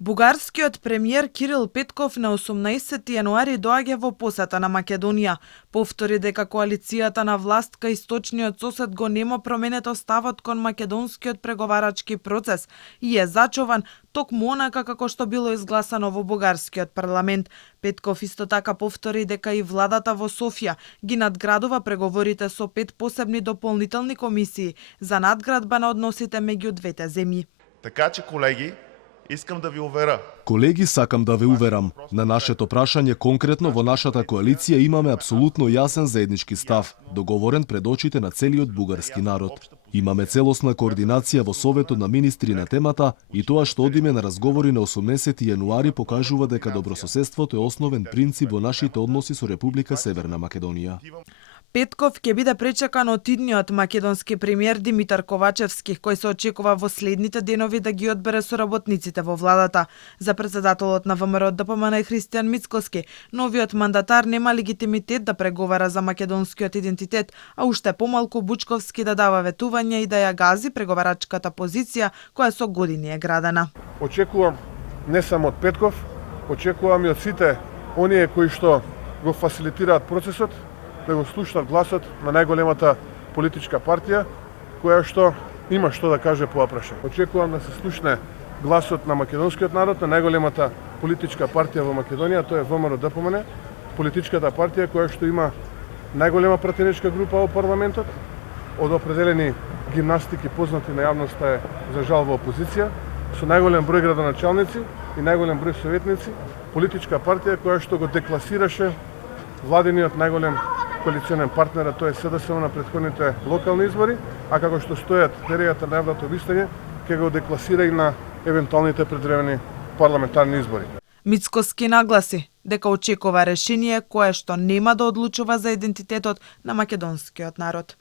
Бугарскиот премиер Кирил Петков на 18 јануари доаѓа во посета на Македонија. Повтори дека коалицијата на власт кај источниот сосед го нема променето ставот кон македонскиот преговарачки процес и е зачован токму онака како што било изгласано во бугарскиот парламент. Петков исто така повтори дека и владата во Софија ги надградува преговорите со 5 посебни дополнителни комисии за надградба на односите меѓу двете земји. Така че, колеги, искам да ви уверя. Колеги, сакам да ве уверам. На нашето прашање конкретно во нашата коалиција имаме апсолутно јасен заеднички став, договорен пред очите на целиот бугарски народ. Имаме целосна координација во Советот на министри на темата и тоа што одиме на разговори на 18 јануари покажува дека добрососедството е основен принцип во нашите односи со Република Северна Македонија. Петков ќе биде пречекан од идниот македонски премиер Димитар Ковачевски, кој се очекува во следните денови да ги одбере соработниците во владата. За председателот на ВМРО ДПМН Христијан Мицкоски, новиот мандатар нема легитимитет да преговара за македонскиот идентитет, а уште помалку Бучковски да дава ветување и да ја гази преговарачката позиција која со години е градена. Очекувам не само од Петков, очекувам и од сите оние кои што го фасилитираат процесот, да го слушнат гласот на најголемата политичка партија, која што има што да каже по прашање. Очекувам да се слушне гласот на македонскиот народ, на најголемата политичка партија во Македонија, тоа е ВМРО ДПМН, политичката партија која што има најголема пратеничка група во парламентот, од определени гимнастики познати на јавноста е за жал во опозиција, со најголем број градоначалници и најголем број советници, политичка партија која што го декласираше владиниот најголем коалиционен партнер, тоа е СДСМ на претходните локални избори, а како што стојат перијата на јавното обистење, ќе го декласира и на евентуалните предвремени парламентарни избори. Мицкоски нагласи дека очекува решение кое што нема да одлучува за идентитетот на македонскиот народ.